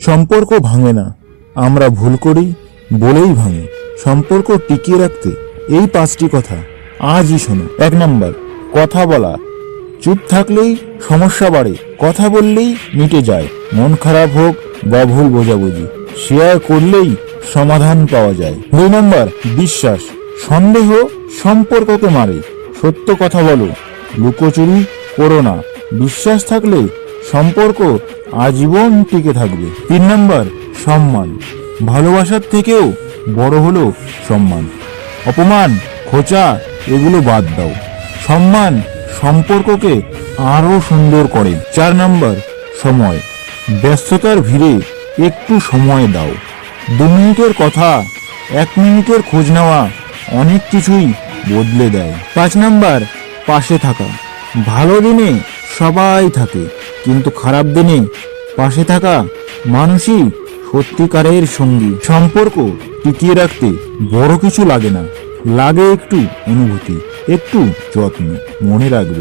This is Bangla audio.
সম্পর্ক ভাঙে না, আমরা ভুল করি বলেই ভাঙে। সম্পর্ক টিকিয়ে রাখতে এই 5টি কথা আজই শোনো। 1 নাম্বার, কথা বলা। চুপ থাকলেই সমস্যা বাড়ে, কথা বললেই মিটে যায়। মন খারাপ হোক বা ভুল বোঝাবুঝি, শেয়ার করলেই সমাধান পাওয়া যায়। 2 নাম্বার, বিশ্বাস। সন্দেহ সম্পর্ককে মারে। সত্য কথা বলো, লুকোচুরি করো না। বিশ্বাস থাকলে সম্পর্ক আজীবন টিকে থাকবে। 3 নাম্বার, সম্মান। ভালোবাসার থেকেও বড় হলো সম্মান। অপমান, খোঁচা এগুলো বাদ দাও। সম্মান সম্পর্ককে আরো সুন্দর করে। 4 নাম্বার, সময়। ব্যস্ততার ভিড়ে একটু সময় দাও। 2 মিনিটের কথা, 1 মিনিটের খোঁজ নেওয়া অনেক কিছুই বদলে দেয়। 5 নাম্বার, পাশে থাকা। ভালো দিনে সবাই থাকে, কিন্তু খারাপ দিনে পাশে থাকা মানুষই সত্যিকারের সঙ্গী। সম্পর্ক টিকিয়ে রাখতে বড় কিছু লাগে না, লাগে একটু অনুভূতি, একটু যত্ন। মনে রাখবে।